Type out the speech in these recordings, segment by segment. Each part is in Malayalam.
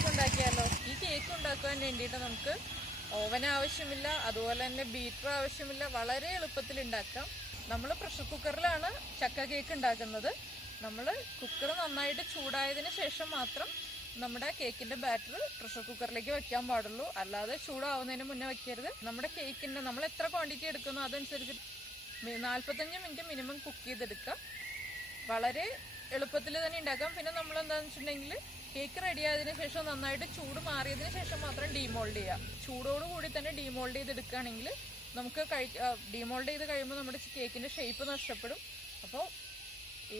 കേക്ക് ഉണ്ടാക്കിയാലോ? ഈ കേക്ക് ഉണ്ടാക്കാൻ വേണ്ടിയിട്ട് നമുക്ക് ഓവൻ ആവശ്യമില്ല, അതുപോലെ തന്നെ ബീറ്റർ ആവശ്യമില്ല. വളരെ എളുപ്പത്തിൽ ഉണ്ടാക്കാം. നമ്മൾ പ്രഷർ കുക്കറിലാണ് ചക്ക കേക്ക് ഉണ്ടാക്കുന്നത്. നമ്മൾ കുക്കർ നന്നായിട്ട് ചൂടായതിന് ശേഷം മാത്രം നമ്മുടെ കേക്കിന്റെ ബാറ്റർ പ്രഷർ കുക്കറിലേക്ക് വെക്കാൻ പാടുള്ളൂ. അല്ലാതെ ചൂടാവുന്നതിന് മുന്നേ വെക്കരുത്. നമ്മുടെ കേക്കിന്റെ നമ്മൾ എത്ര ക്വാണ്ടിറ്റി എടുക്കുന്നോ അതനുസരിച്ച് 45 മിനിറ്റ് മിനിമം കുക്ക് ചെയ്തെടുക്കാം. വളരെ എളുപ്പത്തിൽ തന്നെ ഉണ്ടാക്കാം. പിന്നെ നമ്മൾ എന്താണെന്ന് വെച്ചിട്ടുണ്ടെങ്കിൽ കേക്ക് റെഡി ആയതിനു ശേഷം നന്നായിട്ട് ചൂട് മാറിയതിന് ശേഷം മാത്രം ഡീമോൾഡ് ചെയ്യാം. ചൂടോടുകൂടി തന്നെ ഡീമോൾഡ് ചെയ്തെടുക്കുകയാണെങ്കിൽ നമുക്ക് ഡീമോൾഡ് ചെയ്ത് കഴിയുമ്പോൾ നമ്മുടെ കേക്കിന്റെ ഷേപ്പ് നഷ്ടപ്പെടും. അപ്പോൾ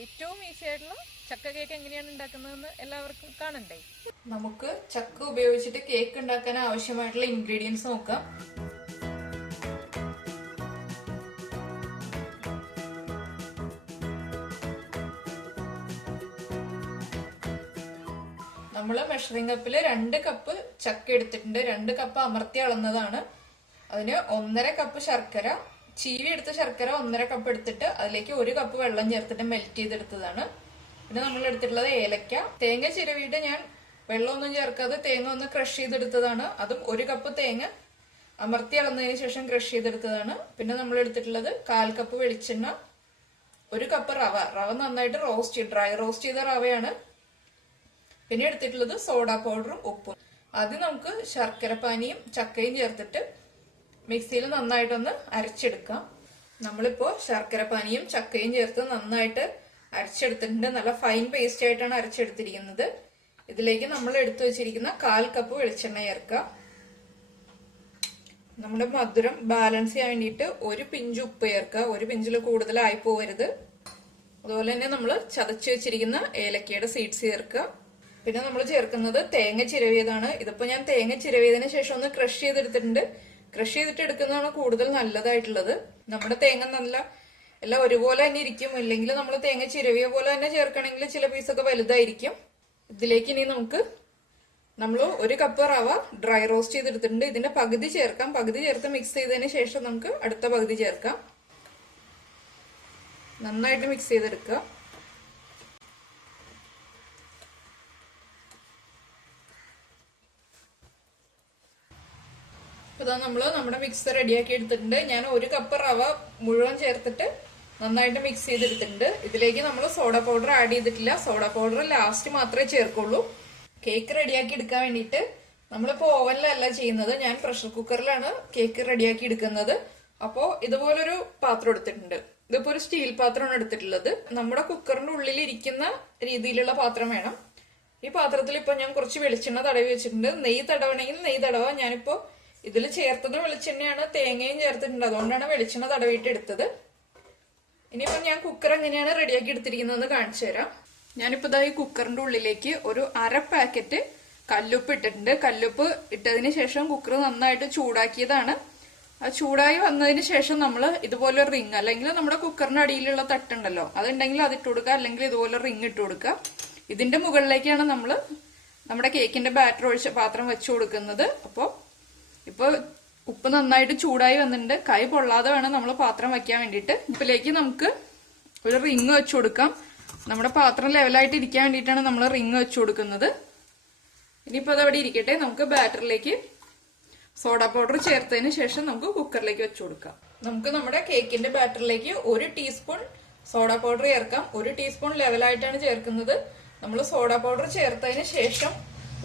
ഏറ്റവും ഈസി ആയിട്ടുള്ള ചക്ക കേക്ക് എങ്ങനെയാണ് ഉണ്ടാക്കുന്നതെന്ന് എല്ലാവർക്കും കാണണ്ടേ? നമുക്ക് ചക്ക ഉപയോഗിച്ചിട്ട് കേക്ക് ഉണ്ടാക്കാൻ ആവശ്യമായിട്ടുള്ള ഇൻഗ്രീഡിയൻസ് നോക്കാം. നമ്മള് മെഷറിംഗ് കപ്പില് 2 കപ്പ് ചക്ക എടുത്തിട്ടുണ്ട്. 2 കപ്പ് അമർത്തി അളന്നതാണ്. അതിന് 1.5 കപ്പ് ശർക്കര, ചീവി എടുത്ത ശർക്കര 1.5 കപ്പ് എടുത്തിട്ട് അതിലേക്ക് 1 കപ്പ് വെള്ളം ചേർത്തിട്ട് മെൽറ്റ് ചെയ്തെടുത്തതാണ്. പിന്നെ നമ്മൾ എടുത്തിട്ടുള്ളത് ഏലക്ക. തേങ്ങ ചിരവിയിട്ട് ഞാൻ വെള്ളമൊന്നും ചേർക്കാതെ തേങ്ങ ഒന്ന് ക്രഷ് ചെയ്തെടുത്തതാണ്. അതും 1 കപ്പ് തേങ്ങ അമർത്തി അളന്നതിന് ശേഷം ക്രഷ് ചെയ്തെടുത്തതാണ്. പിന്നെ നമ്മൾ എടുത്തിട്ടുള്ളത് 1/4 കപ്പ് വെളിച്ചെണ്ണ, 1 കപ്പ് റവ നന്നായിട്ട് ഡ്രൈ റോസ്റ്റ് ചെയ്ത റവയാണ്. പിന്നെ എടുത്തിട്ടുള്ളത് സോഡ പൗഡറും ഉപ്പും. ആദ്യം നമുക്ക് ശർക്കരപ്പാനിയും ചക്കയും ചേർത്തിട്ട് മിക്സിയിൽ നന്നായിട്ടൊന്ന് അരച്ചെടുക്കാം. നമ്മളിപ്പോ ശർക്കരപ്പാനിയും ചക്കയും ചേർത്ത് നന്നായിട്ട് അരച്ചെടുത്തിട്ടുണ്ട്. നല്ല ഫൈൻ പേസ്റ്റ് ആയിട്ടാണ് അരച്ചെടുത്തിരിക്കുന്നത്. ഇതിലേക്ക് നമ്മൾ എടുത്തു വെച്ചിരിക്കുന്ന 1/4 കപ്പ് വെളിച്ചെണ്ണ ചേർക്കാം. നമ്മുടെ മധുരം ബാലൻസ് ചെയ്യാൻ വേണ്ടിയിട്ട് 1 പിഞ്ച് ഉപ്പ് ചേർക്കുക. 1 പിഞ്ചിൽ കൂടുതലായി പോകരുത്. അതുപോലെ തന്നെ നമ്മൾ ചതച്ച് വെച്ചിരിക്കുന്ന ഏലക്കയുടെ സീഡ്സ് ചേർക്കുക. പിന്നെ നമ്മൾ ചേർക്കുന്നത് തേങ്ങ ചിരവിയതാണ്. ഇതിപ്പോ ഞാൻ തേങ്ങ ചിരവിയതിനു ശേഷം ഒന്ന് ക്രഷ് ചെയ്തെടുത്തിട്ടുണ്ട്. ക്രഷ് ചെയ്തിട്ട് എടുക്കുന്നതാണ് കൂടുതൽ നല്ലതായിട്ടുള്ളത്. നമ്മുടെ തേങ്ങ നല്ല എല്ലാം ഒരുപോലെ തന്നെ ഇരിക്കും. ഇല്ലെങ്കിൽ നമ്മൾ തേങ്ങ ചിരവിയ പോലെ തന്നെ ചേർക്കണമെങ്കിൽ ചില പീസൊക്കെ വലുതായിരിക്കും. ഇതിലേക്ക് ഇനി നമ്മൾ 1 കപ്പ് റവ ഡ്രൈ റോസ്റ്റ് ചെയ്തെടുത്തിട്ടുണ്ട്. ഇതിന്റെ പകുതി ചേർക്കാം. പകുതി ചേർത്ത് മിക്സ് ചെയ്തതിന് ശേഷം നമുക്ക് അടുത്ത പകുതി ചേർക്കാം. നന്നായിട്ട് മിക്സ് ചെയ്തെടുക്കുക. ഇതാ നമ്മുടെ മിക്സ് റെഡിയാക്കി എടുത്തിട്ടുണ്ട്. ഞാൻ 1 കപ്പ് റവ മുഴുവൻ ചേർത്തിട്ട് നന്നായിട്ട് മിക്സ് ചെയ്തെടുത്തിട്ടുണ്ട്. ഇതിലേക്ക് നമ്മൾ സോഡ പൗഡർ ആഡ് ചെയ്തിട്ടില്ല. സോഡ പൗഡർ ലാസ്റ്റ് മാത്രമേ ചേർക്കുള്ളൂ. കേക്ക് റെഡിയാക്കി എടുക്കാൻ വേണ്ടിയിട്ട് നമ്മളിപ്പോ ഓവനിലല്ല ചെയ്യുന്നത്, ഞാൻ പ്രഷർ കുക്കറിലാണ് കേക്ക് റെഡിയാക്കി എടുക്കുന്നത്. അപ്പോ ഇതുപോലൊരു പാത്രം എടുത്തിട്ടുണ്ട്. ഇതിപ്പോ ഒരു സ്റ്റീൽ പാത്രമാണ് എടുത്തിട്ടുള്ളത്. നമ്മുടെ കുക്കറിന്റെ ഉള്ളിൽ ഇരിക്കുന്ന രീതിയിലുള്ള പാത്രം വേണം. ഈ പാത്രത്തിൽ ഇപ്പൊ ഞാൻ കുറച്ച് വെളിച്ചെണ്ണ തടവി വെച്ചിട്ടുണ്ട്. നെയ്യ് തടവണമെങ്കിൽ നെയ്യ് തടവാ. ഞാനിപ്പോ ഇതിൽ ചേർത്തത് വെളിച്ചെണ്ണയാണ്, തേങ്ങയും ചേർത്തിട്ടുണ്ട്. അതുകൊണ്ടാണ് വെളിച്ചെണ്ണ തടവിയിട്ട് എടുത്തത്. ഇനിയിപ്പോ ഞാൻ കുക്കർ എങ്ങനെയാണ് റെഡിയാക്കി എടുത്തിരിക്കുന്നതെന്ന് കാണിച്ചു തരാം. ഞാനിപ്പോ ഇതാ ഈ കുക്കറിന്റെ ഉള്ളിലേക്ക് ഒരു 1/2 പാക്കറ്റ് കല്ലുപ്പ് ഇട്ടിട്ടുണ്ട്. കല്ലുപ്പ് ഇട്ടതിന് ശേഷം കുക്കർ നന്നായിട്ട് ചൂടാക്കിയതാണ്. ആ ചൂടായി വന്നതിന് ശേഷം നമ്മൾ ഇതുപോലെ റിങ്, അല്ലെങ്കിൽ നമ്മുടെ കുക്കറിന്റെ അടിയിലുള്ള തട്ടുണ്ടല്ലോ, അതുണ്ടെങ്കിൽ അത് ഇട്ട് കൊടുക്കുക. അല്ലെങ്കിൽ ഇതുപോലെ റിങ് ഇട്ട് കൊടുക്കുക. ഇതിന്റെ മുകളിലേക്കാണ് നമ്മൾ നമ്മുടെ കേക്കിന്റെ ബാറ്റർ ഒഴിച്ച പാത്രം വെച്ചു കൊടുക്കുന്നത്. ഇപ്പൊ ഉപ്പ് നന്നായിട്ട് ചൂടായി വന്നിട്ടുണ്ട്. കൈ പൊള്ളാതെ വേണം നമ്മൾ പാത്രം വെക്കാൻ വേണ്ടിയിട്ട്. ഉപ്പിലേക്ക് നമുക്ക് ഒരു റിങ് വെച്ചു കൊടുക്കാം. നമ്മുടെ പാത്രം ലെവലായിട്ട് ഇരിക്കാൻ വേണ്ടിയിട്ടാണ് നമ്മൾ റിങ് വെച്ചു കൊടുക്കുന്നത്. ഇനിയിപ്പോ അതവിടെ ഇരിക്കട്ടെ. നമുക്ക് ബാറ്ററിലേക്ക് സോഡ പൗഡർ ചേർത്തതിന് ശേഷം നമുക്ക് കുക്കറിലേക്ക് വെച്ചു കൊടുക്കാം. നമുക്ക് നമ്മുടെ കേക്കിന്റെ ബാറ്ററിലേക്ക് 1 ടീസ്പൂൺ സോഡ പൗഡർ ചേർക്കാം. 1 ടീസ്പൂൺ ലെവലായിട്ടാണ് ചേർക്കുന്നത്. നമ്മൾ സോഡ പൗഡർ ചേർത്തതിന് ശേഷം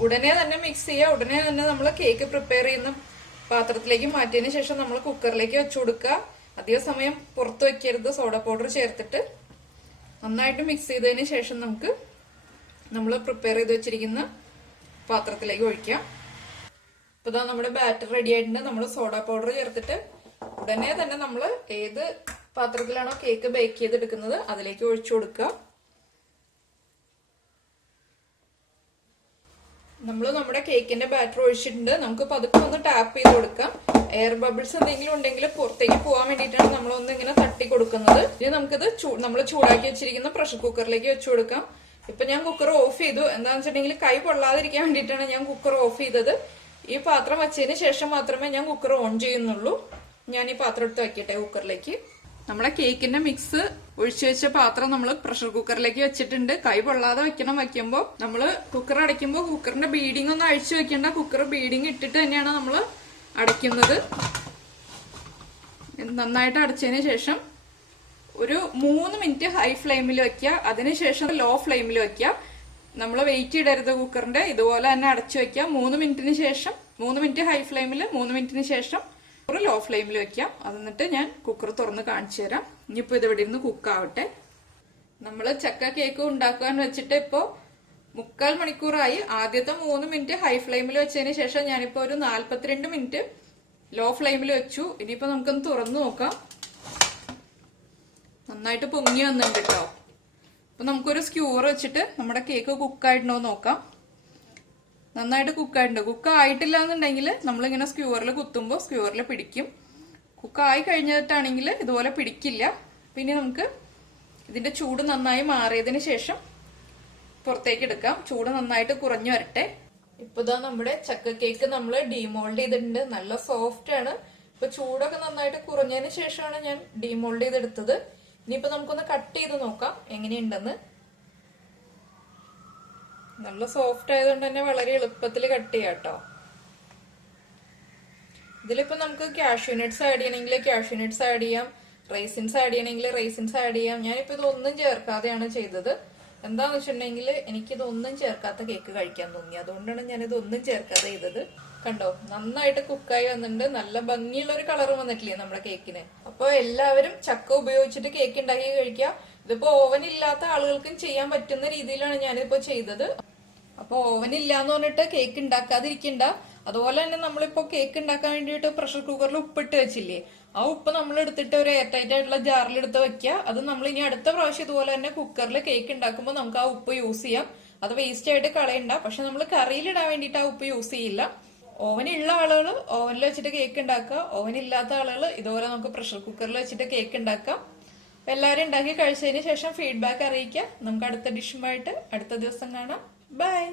ഉടനെ തന്നെ മിക്സ് ചെയ്യുക. ഉടനെ തന്നെ നമ്മൾ കേക്ക് പ്രിപ്പയർ ചെയ്യുന്ന പാത്രത്തിലേക്ക് മാറ്റിയതിന് ശേഷം നമ്മൾ കുക്കറിലേക്ക് വെച്ചു കൊടുക്കുക. അധിക സമയം പുറത്ത് വെക്കരുത്. സോഡ പൗഡർ ചേർത്തിട്ട് നന്നായിട്ട് മിക്സ് ചെയ്തതിന് ശേഷം നമുക്ക് നമ്മൾ പ്രിപ്പയർ ചെയ്ത് വെച്ചിരിക്കുന്ന പാത്രത്തിലേക്ക് ഒഴിക്കാം. ഇപ്പൊ ഇതാ നമ്മുടെ ബാറ്റർ റെഡി ആയിട്ടുണ്ട്. നമ്മൾ സോഡ പൗഡർ ചേർത്തിട്ട് ഉടനെ തന്നെ നമ്മൾ ഏത് പാത്രത്തിലാണോ കേക്ക് ബേക്ക് ചെയ്തെടുക്കുന്നത് അതിലേക്ക് ഒഴിച്ചു കൊടുക്കുക. നമ്മുടെ കേക്കിന്റെ ബാറ്റർ ഒഴിച്ചിട്ടുണ്ട്. നമുക്ക് പതുക്കെ ഒന്ന് ടാപ്പ് ചെയ്ത് കൊടുക്കാം. എയർ ബബിൾസ് എന്തെങ്കിലും ഉണ്ടെങ്കിൽ പുറത്തേക്ക് പോകാൻ വേണ്ടിയിട്ടാണ് നമ്മളൊന്ന് ഇങ്ങനെ തട്ടി കൊടുക്കുന്നത്. ഇനി നമുക്കിത് നമ്മൾ ചൂടാക്കി വെച്ചിരിക്കുന്ന പ്രഷർ കുക്കറിലേക്ക് വെച്ചു കൊടുക്കാം. ഇപ്പൊ ഞാൻ കുക്കർ ഓഫ് ചെയ്തു. എന്താണെന്ന് വെച്ചിട്ടുണ്ടെങ്കിൽ കൈ പൊള്ളാതിരിക്കാൻ വേണ്ടിയിട്ടാണ് ഞാൻ കുക്കർ ഓഫ് ചെയ്തത്. ഈ പാത്രം വെച്ചതിന് ശേഷം മാത്രമേ ഞാൻ കുക്കർ ഓൺ ചെയ്യുന്നുള്ളൂ. ഞാൻ ഈ പാത്രം എടുത്ത് വെക്കട്ടെ കുക്കറിലേക്ക്. നമ്മുടെ കേക്കിന്റെ മിക്സ് ഒഴിച്ചു വെച്ച പാത്രം നമ്മൾ പ്രഷർ കുക്കറിലേക്ക് വെച്ചിട്ടുണ്ട്. കൈ പൊള്ളാതെ വെക്കണം. വെക്കുമ്പോൾ നമ്മൾ കുക്കർ അടയ്ക്കുമ്പോൾ കുക്കറിന്റെ ബീഡിംഗ് ഒന്നും അഴിച്ചു വെക്കേണ്ട. കുക്കർ ബീഡിംഗ് ഇട്ടിട്ട് തന്നെയാണ് നമ്മൾ അടയ്ക്കുന്നത്. നന്നായിട്ട് അടച്ചതിന് ശേഷം ഒരു 3 മിനിറ്റ് ഹൈ ഫ്ലെയിമിൽ വെക്കുക. അതിനുശേഷം ലോ ഫ്ലെയിമിൽ വെക്കുക. നമ്മൾ വെയിറ്റ് ഇടരുത് കുക്കറിന്റെ. ഇതുപോലെ തന്നെ അടച്ചു വെക്കുക. 3 മിനിറ്റിന് ശേഷം 3 മിനിറ്റ് ഹൈ ഫ്ലെയിമിൽ, 3 മിനിറ്റിന് ശേഷം ഒരു ലോ ഫ്ലെയിമിൽ വെക്കാം. എന്നിട്ട് ഞാൻ കുക്കർ തുറന്ന് കാണിച്ചു തരാം. ഇനിയിപ്പോ ഇത് ഇവിടെ ഇരുന്ന് കുക്കാവട്ടെ. നമ്മൾ ചക്ക കേക്ക് ഉണ്ടാക്കാൻ വെച്ചിട്ട് ഇപ്പോ 3/4 മണിക്കൂറായി. ആദ്യത്തെ 3 മിനിറ്റ് ഹൈ ഫ്ലെയിമിൽ വെച്ചതിന് ശേഷം ഞാനിപ്പോ ഒരു 42 മിനിറ്റ് ലോ ഫ്ലെയിമിൽ വെച്ചു. ഇനിയിപ്പോ നമുക്കൊന്ന് തുറന്നു നോക്കാം. നന്നായിട്ട് പൊങ്ങി വന്നിട്ടുണ്ട് കേട്ടോ. അപ്പൊ നമുക്കൊരു സ്ക്യൂർ വെച്ചിട്ട് നമ്മുടെ കേക്ക് കുക്കായിട്ടുണ്ടോ നോക്കാം. നന്നായിട്ട് കുക്കായിട്ടുണ്ട്. കുക്ക് ആയിട്ടില്ല എന്നുണ്ടെങ്കിൽ നമ്മളിങ്ങനെ സ്ക്യൂറിൽ കുത്തുമ്പോൾ സ്ക്യൂറിൽ പിടിക്കും. കുക്കായി കഴിഞ്ഞിട്ടാണെങ്കിൽ ഇതുപോലെ പിടിക്കില്ല. പിന്നെ നമുക്ക് ഇതിന്റെ ചൂട് നന്നായി മാറിയതിന് ശേഷം പുറത്തേക്ക് എടുക്കാം. ചൂട് നന്നായിട്ട് കുറഞ്ഞു വരട്ടെ. ഇപ്പൊ ഇതാ നമ്മുടെ ചക്ക കേക്ക് നമ്മൾ ഡീമോൾഡ് ചെയ്തിട്ടുണ്ട്. നല്ല സോഫ്റ്റ് ആണ്. ഇപ്പൊ ചൂടൊക്കെ നന്നായിട്ട് കുറഞ്ഞതിന് ശേഷമാണ് ഞാൻ ഡീമോൾഡ് ചെയ്തെടുത്തത്. ഇനിയിപ്പോ നമുക്കൊന്ന് കട്ട് ചെയ്ത് നോക്കാം എങ്ങനെയുണ്ടെന്ന്. നല്ല സോഫ്റ്റ് ആയതുകൊണ്ട് തന്നെ വളരെ എളുപ്പത്തിൽ കട്ട് ചെയ്യാം കേട്ടോ. ഇതിലിപ്പോ നമുക്ക് കാഷ്യൂ നട്ട്സ് ആഡ് ചെയ്യണമെങ്കിൽ കാഷ്യൂ നട്ട്സ് ആഡ് ചെയ്യാം. റൈസിൻസ് ആഡ് ചെയ്യണമെങ്കിൽ റൈസിൻസ് ആഡ് ചെയ്യാം. ഞാനിപ്പോ ഇതൊന്നും ചേർക്കാതെയാണ് ചെയ്തത്. എന്താന്ന് വെച്ചിട്ടുണ്ടെങ്കിൽ എനിക്കിതൊന്നും ചേർക്കാത്ത കേക്ക് കഴിക്കാൻ തോന്നി. അതുകൊണ്ടാണ് ഞാനിതൊന്നും ചേർക്കാതെ ചെയ്തത്. കണ്ടോ, നന്നായിട്ട് കുക്കായി വന്നിട്ടുണ്ട്. നല്ല ഭംഗിയുള്ള ഒരു കളർ വന്നിട്ടില്ലേ നമ്മുടെ കേക്കിന്. അപ്പൊ എല്ലാവരും ചക്ക ഉപയോഗിച്ചിട്ട് കേക്ക് ഉണ്ടാക്കി കഴിക്കുക. ഇതിപ്പോ ഓവൻ ഇല്ലാത്ത ആളുകൾക്കും ചെയ്യാൻ പറ്റുന്ന രീതിയിലാണ് ഞാനിപ്പോ ചെയ്തത്. അപ്പൊ ഓവൻ ഇല്ലാന്ന് പറഞ്ഞിട്ട് കേക്ക് ഉണ്ടാക്കാതിരിക്കണ്ട. അതുപോലെ തന്നെ നമ്മളിപ്പോ കേക്ക് ഉണ്ടാക്കാൻ വേണ്ടിയിട്ട് പ്രഷർ കുക്കറിൽ ഉപ്പിട്ട് വെച്ചില്ലേ, ആ ഉപ്പ് നമ്മൾ എടുത്തിട്ട് ഒരു എയർ ടൈറ്റ് ആയിട്ടുള്ള ജാറിൽ എടുത്ത് വെക്കുക. അത് നമ്മൾ ഇനി അടുത്ത പ്രാവശ്യം ഇതുപോലെ തന്നെ കുക്കറിൽ കേക്ക് ഉണ്ടാക്കുമ്പോൾ നമുക്ക് ആ ഉപ്പ് യൂസ് ചെയ്യാം. അത് വേസ്റ്റ് ആയിട്ട് കളയണ്ട. പക്ഷെ നമ്മൾ കറിയിലിടാൻ വേണ്ടിയിട്ട് ആ ഉപ്പ് യൂസ് ചെയ്യില്ല. ഓവനുള്ള ആളുകൾ ഓവനിൽ വെച്ചിട്ട് കേക്ക് ഉണ്ടാക്കുക. ഓവൻ ഇല്ലാത്ത ആളുകൾ ഇതുപോലെ നമുക്ക് പ്രഷർ കുക്കറിൽ വെച്ചിട്ട് കേക്ക് ഉണ്ടാക്കാം. എല്ലാവരും ഉണ്ടാക്കി കഴിച്ചതിന് ശേഷം ഫീഡ്ബാക്ക് അറിയിക്കുക. നമുക്ക് അടുത്ത ഡിഷുമായിട്ട് അടുത്ത ദിവസം കാണാം. ബൈ.